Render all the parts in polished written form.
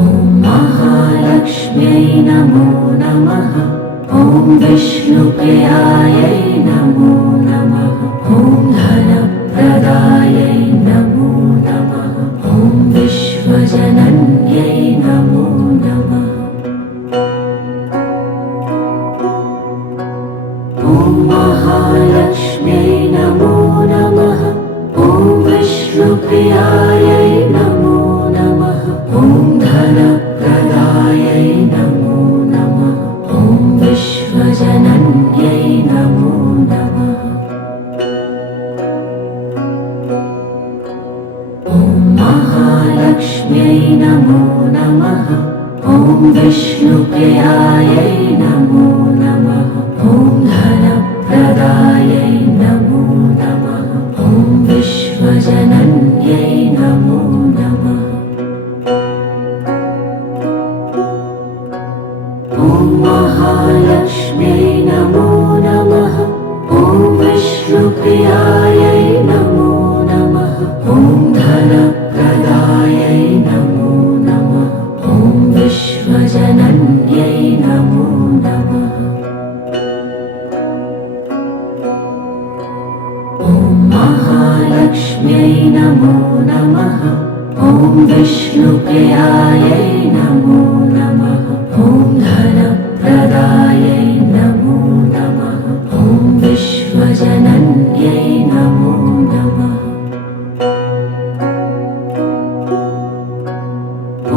ॐ महालक्ष्म्यै नमो नमः। ॐ विष्णुप्रियायै नमो नमः। ॐ धनप्रदायै नमो नमः। ॐ विश्वजनन्यै नमो नमः। ॐ महालक्ष्म्यै नमो नमः। ॐ विष्णुप्रियायै नमो नमः। ॐ धनप्रदायै नमो नमः। ॐ विश्वजनन्यै नमो नमः। ॐ महालक्ष्म्यै नमो नमः। ॐ विष्णुप्रियायै नमो नमः। ॐ धनप्रदायै नमो नमः। ॐ विश्वजनन्यै नमो नमः। ॐ महालक्ष्म्यै नमो नमः। ॐ विष्णुप्रियायै नमो नमः। ॐ धनप्रदायै नमो नमः। ॐ विश्वजनन्यै नमो नमः। ॐ महालक्ष्म्यै नमो नमः। ॐ विष्णुप्रियायै नमो नमः। ॐ धनप्रदायै नमो नमः। ॐ विश्वजनन्यै नमो नमः।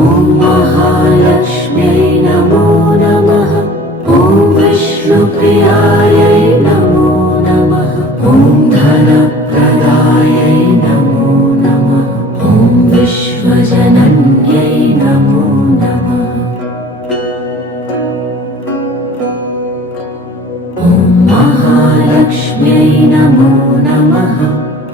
ॐ महालक्ष्म्यै नमो नमः। ॐ विष्णुप्रियायै नमो नमः। ॐ धनप्रदायै नमो नमः। ॐ विश्वजनन्यै नमो नमः। ॐ महालक्ष्म्यै नमो नमः।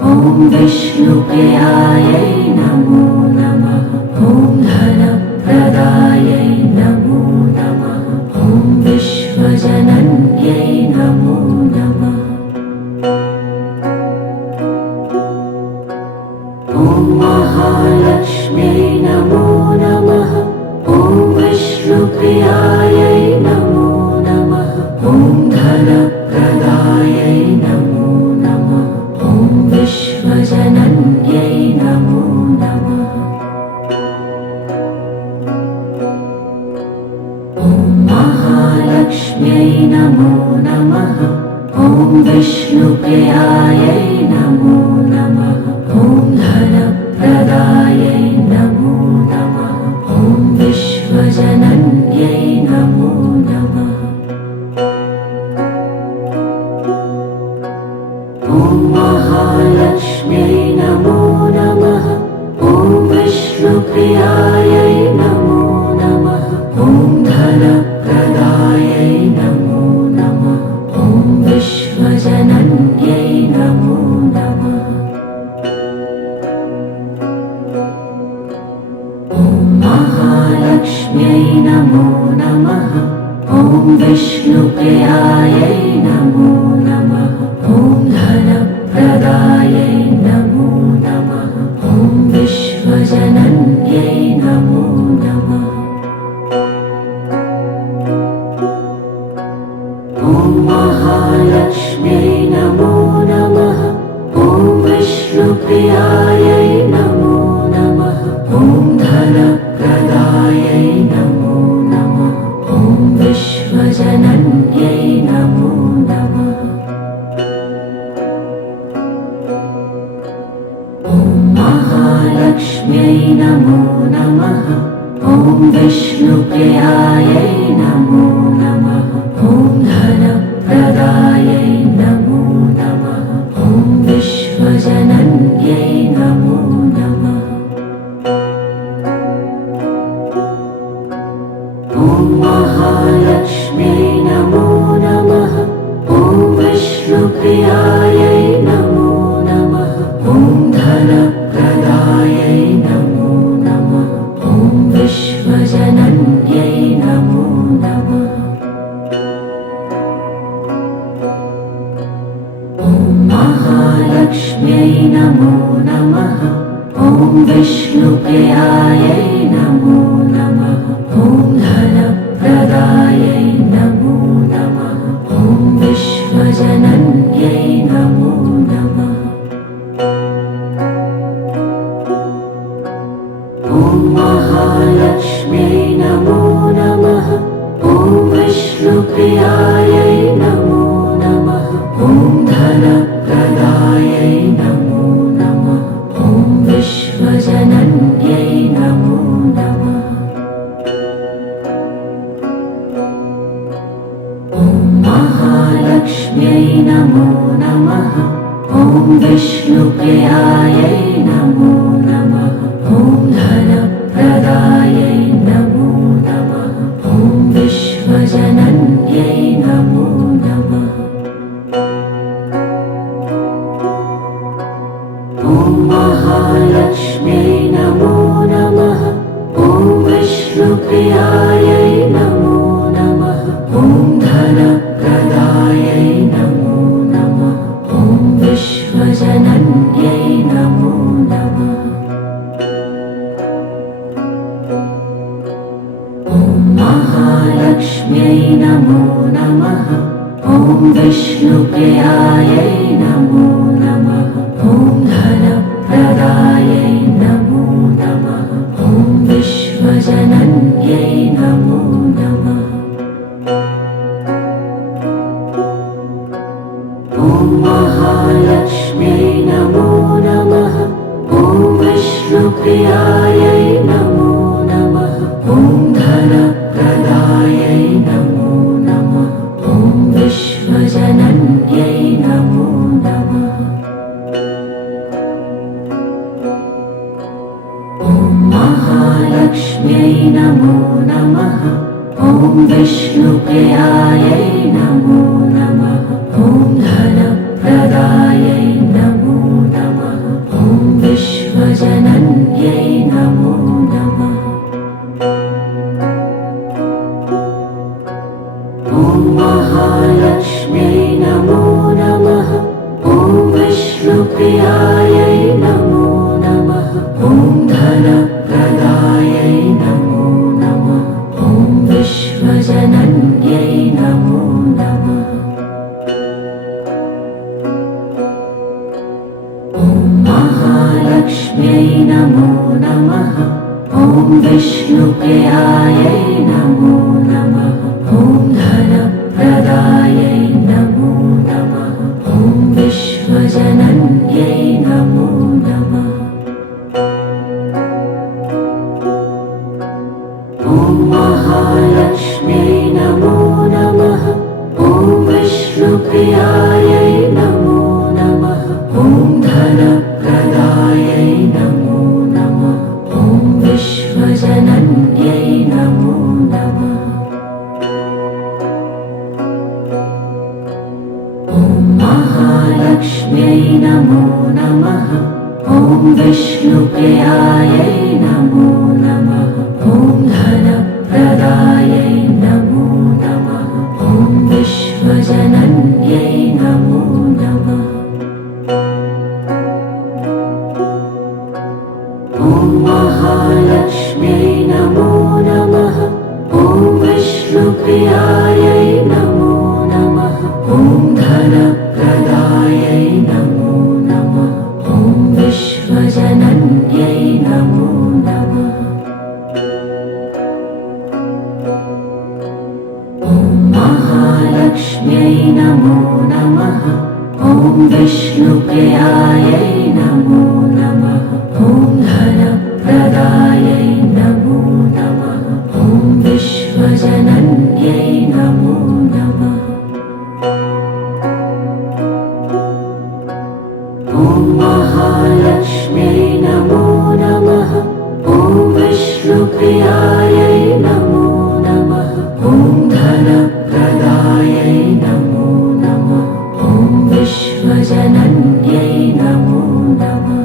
ॐ विष्णुप्रियायै नमो नमः। ॐ धनप्रदायै नमो नमः। ॐ विश्वजनन्यै नमो नमः। ॐ महालक्ष्म्यै नमो नमः। ॐ विष्णुप्रियायै नमो नमः। ॐ धनप्रदायै नमो नमः। ॐ विश्वजनन्यै नमो नमः। ॐ महालक्ष्म्यै नमो नमः। ॐ विष्णुप्रियायै नमो नमः। ॐ धनप्रदायै नमो नमः। ॐ विश्वजनन्यै नमो नमः। ॐ महालक्ष्म्यै नमो नमः। ॐ विष्णुप्रियायै नमो नमः। ॐ धनप्रदायै नमो नमः। ॐ विश्वजनन्यै नमो नमः। ॐ महालक्ष्म्यै नमो नमः। ॐ विष्णुप्रियायै नमो नमः। ॐ धनप्रदायै नमो नमः। ॐ विश्वजनन्यै नमो नमः। ॐ महालक्ष्म्यै नमो नमः। ॐ विष्णुप्रियायै नमो नमः। ॐ धनप्रदायै नमो नमः। ॐ विश्वजनन्यै नमो नमः। ॐ महालक्ष्म्यै नमो नमः। ॐ विष्णुप्रियायै नमो नमः। ॐ धनप्रदायै नमो नमः। ॐ विश्वजनन्यै नमो नमः। ॐ महालक्ष्म्यै नमो नमः। ॐ विष्णुप्रियायै नमो नमः। ॐ धनप्रदायै नमो नमः। ॐ विश्वजनन्यै नमो नमः। ॐ महालक्ष्म्यै नमो नमः। ॐ विष्णुप्रियायै नमो नमः। महालक्ष्म्यै नमो नमः। ॐ विष्णुप्रियायै नमो नमः। ॐ धनप्रदायै नमो नमः। ॐ विश्वजनन्यै नमो नमः। ॐ महालक्ष्म्यै नमो नमः। ॐ विष्णुप्रियायै नमो नमः। ॐ धनप्रदायै नमो नमः। ॐ विश्वजनन्यै नमो नमः। ॐ महालक्ष्म्यै नमो नमः। ॐ विष्णुप्रियायै नमो नमः। ॐ धनप्रदायै नमो नमः। ॐ विश्वजनन्यै नमो नमः। ॐ महालक्ष्म्यै नमो नमः। ॐ विष्णुप्रियायै नमो नमः। ॐ धनप्रदायै नमो नमः। ॐ विश्वजनन्यै नमो नमः। ॐ महालक्ष्म्यै नमो नमः। ॐ विष्णुप्रियायै नमो नमः। ॐ धनप्रदायै नमो नमः। ॐ विश्वजनन्यै नमो नमः। ॐ महालक्ष्म्यै नमो नमः। ॐ विष्णुप्रियायै नमो नमः। ॐ धनप्रदायै नमो नमः। ॐ विश्वजनन्यै नमो नमः। ॐ महालक्ष्म्यै नमो नमः। ॐ विष्णुप्रियायै नमो नमः। ॐ धनप्रदायै नमो नमः। ॐ विश्वजनन्यै नमो नमः। ॐ महालक्ष्म्यै नमो नमः। ॐ विष्णुप्रियायै नमो नमः। ॐ धनप्रदायै नमो नमः। ॐ विश्वजनन्यै नमो नमः। ॐ महालक्ष्म्यै नमो नमः। ॐ विष्णुप्रियायै नमो नमः। ॐ धनप्रदायै नमो नमः। ॐ विश्वजनन्यै नमो नमः। ॐ महालक्ष्म्यै नमो नमः। ॐ विष्णुप्रियायै नमो नमः। ॐ धनप्रदायै नमो नमः। ॐ विश्वजनन्यै नमो नमः। ॐ महालक्ष्म्यै नमो नमः। ॐ विष्णुप्रियायै नमो नमः। ॐ धनप्रदायै नमो नमः। ॐ विश्वजनन्यै नमो नमः। ॐ महालक्ष्म्यै नमो नमः। ॐ विष्णुप्रियायै नमो नमः। ॐ धनप्रदायै नमो नमः। ॐ विश्वजनन्यै नमो नमः। ॐ महालक्ष्म्यै नमो नमः। ॐ विष्णुप्रियायै नमो नमः। ॐ धनप्रदायै नमो नमः। ॐ विश्वजनन्यै नमो नमः।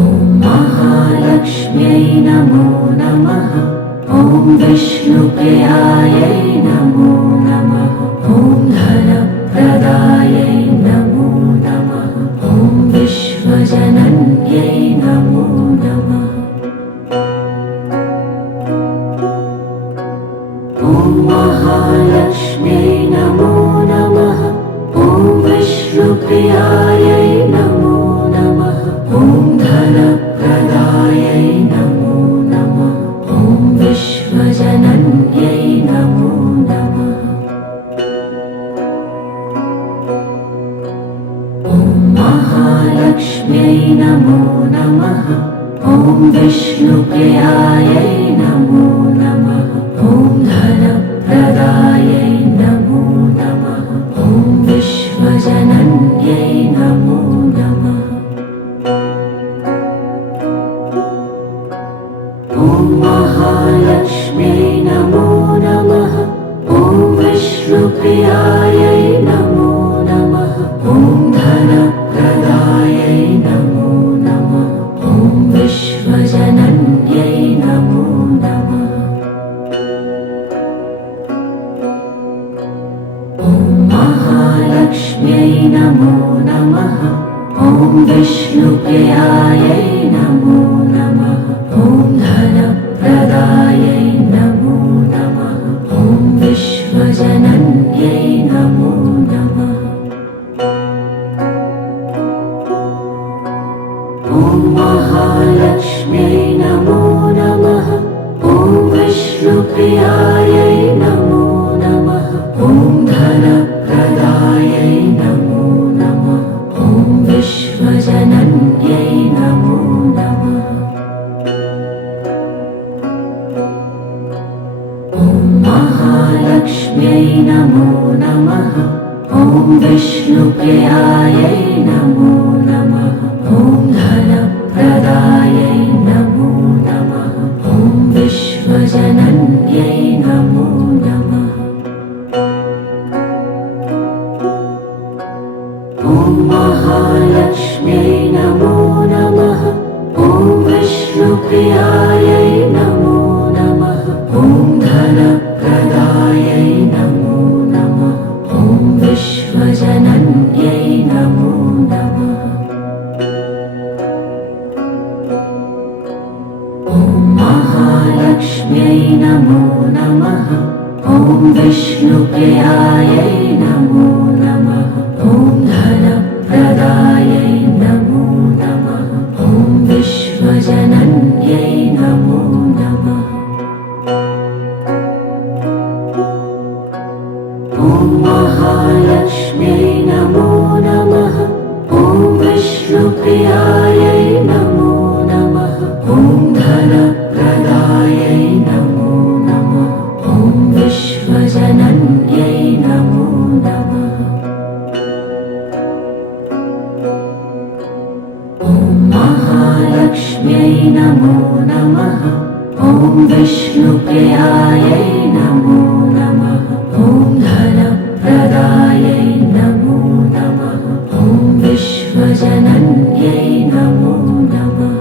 ॐ महालक्ष्म्यै नमो नमः। ॐ विष्णुप्रियायै नमो नमः। ॐ धनप्रदायै नमो नमः। ॐ विश्वजनन्यै नमो नमः। ॐ महालक्ष्म्यै नमो नमः। ॐ विष्णुप्रियायै नमो नमः। नमो नमः। ॐ विष्णुप्रियायै नमो नमः। ॐ धनप्रदायै नमो नमः। ॐ विश्वजनन्यै नमो नमः। ॐ महालक्ष्म्यै नमो नमः। ॐ विष्णुप्रियायै नमो नमः। ॐ धनप्रदायै नमो नमः। ॐ विश्वजनन्यै नमो नमः। ॐ महालक्ष्म्यै नमो नमः। ॐ विष्णुप्रियायै नमो नमः। ॐ धनप्रदायै नमो नमः। ॐ विश्वजनन्यै नमो नमः। ॐ महालक्ष्म्यै नमो नमः। ॐ विष्णुप्रियायै नमो नमः। ॐ धनप्रदायै नमो नमः। ॐ विश्वजनन्यै नमो नमः। ॐ महालक्ष्म्यै नमो नमः। ॐ विष्णुप्रियायै नमो नमः। ॐ धनप्रदायै नमो नमः। ॐ विश्वजनन्यै नमो नमः। ॐ महालक्ष्म्यै नमो नमः। ॐ विष्णुप्रियायै नमो नमः। ॐ धनप्रदायै नमो नमः। ॐ विश्वजनन्यै नमो नमः। ॐ महालक्ष्म्यै नमो नमः। ॐ विष्णुप्रियायै नमो नमः। ॐ धनप्रदायै नमो नमः। ॐ विश्वजनन्यै नमो नमः। ॐ महालक्ष्म्यै नमो नमः। ॐ विष्णुप्रियायै नमो नमः। ॐ धनप्रदायै नमो नमः। ॐ विश्वजनन्यै नमो नमः। ॐ महालक्ष्म्यै नमो नमः। ॐ विष्णुप्रियायै नमो नमः। ॐ धनप्रदायै नमो नमः। ॐ विश्वजनन्यै नमो नमः।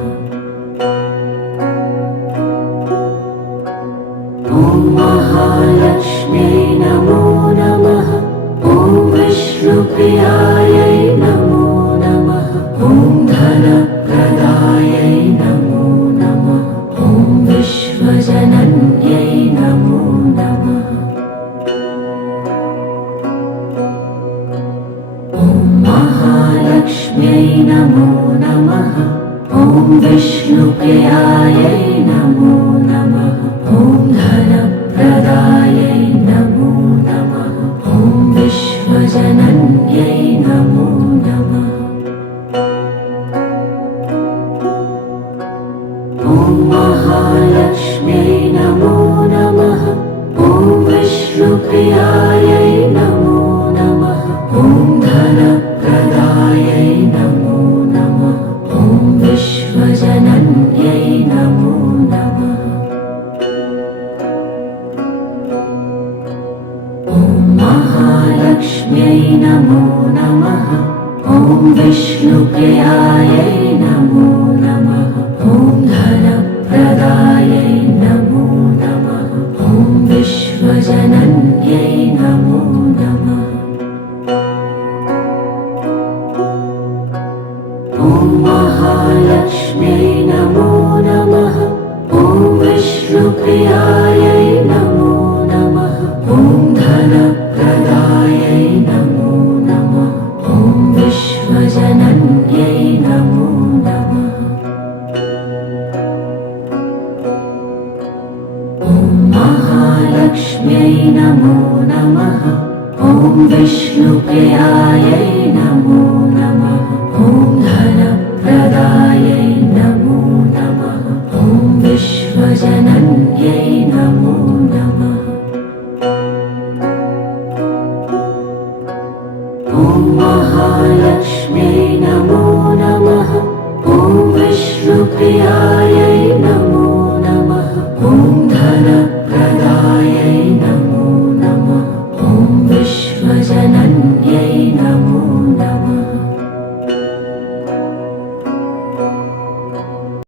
ॐ महालक्ष्म्यै नमो नमः। ॐ विष्णुप्रियायै नमो नमः। ॐ धनप्रदायै नमो नमः। ॐ विश्वजनन्यै नमो नमः। ॐ महालक्ष्म्यै नमो नमः। ॐ विष्णुप्रियायै नमो नमः। ॐ धनप्रदायै नमो नमः। ॐ विश्वजनन्यै नमो नमः। ॐ महालक्ष्म्यै नमो नमः। ॐ विष्णुप्रियायै नमो नमः। ॐ धनप्रदायै नमो नमः। ॐ विश्वजनन्यै नमो नमः। ॐ महालक्ष्म्यै नमो नमः। ॐ विष्णुप्रियायै नमो नमः। ॐ धनप्रदायै नमो नमः। ॐ विश्वजनन्यै नमो नमः। ॐ महालक्ष्म्यै नमो नमः। ॐ विष्णुप्रियायै नमो नमः। ॐ धनप्रदायै नमो नमः। ॐ विश्वजनन्यै नमो नमः। ॐ महालक्ष्म्यै नमो नमः। ॐ विष्णुप्रियायै नमो नमः। ॐ धनप्रदायै विश्वप्रियायै नमो नमः। ॐ विश्वजनन्यै नमो नमः। ॐ महालक्ष्म्यै नमो नमः। ॐ विष्णुप्रियायै नमो